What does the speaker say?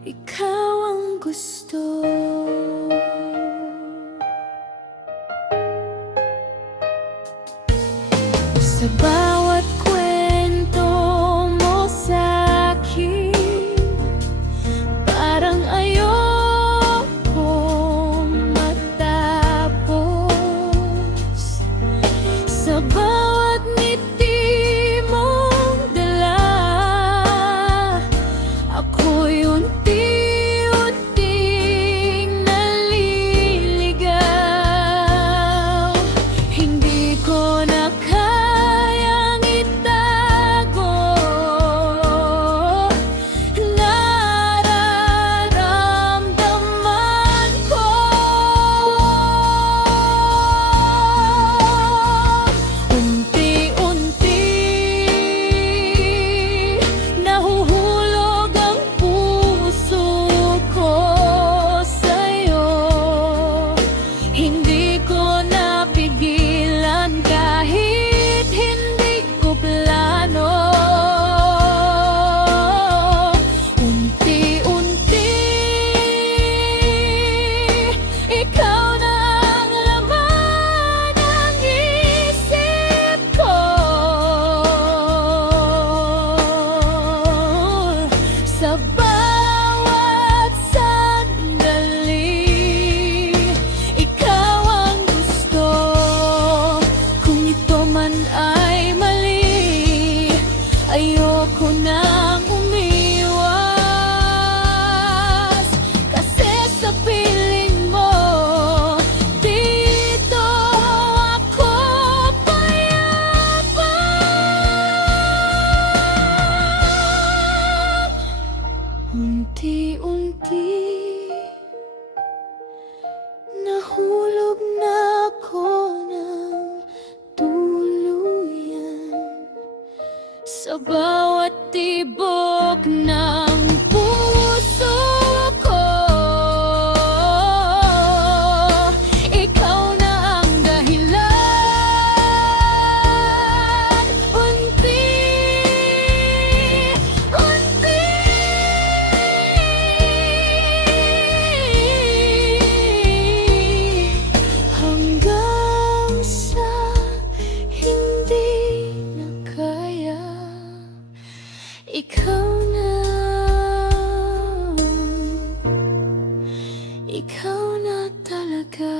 ikaw ang gusto. Sa bawat kwento mo sa'kin, parang ayokong matapos. Sa bawat ngiti mong dala, ako'y unti-unting naliligaw. Hindi ko na kayang itago nararamdaman ko. Unti-unti nahuhulog ang puso ko sa'yo. Hindi ko napigilan kahit hindi ko plano. Unti-unti ikaw na ang laman ng isip ko. Sa bawat sandali, ikaw ang gusto. Kung ito man ay mali, ayoko nang umiwas. Kasi sa piling mo, dito ako payapa. Unti-unti nahulog na ako ng tuluyan sa bawat tibok ng puso ko. Ikaw na ang dahilan. Unti-unti hanggang sa hindi na kaya. Ikaw na talaga.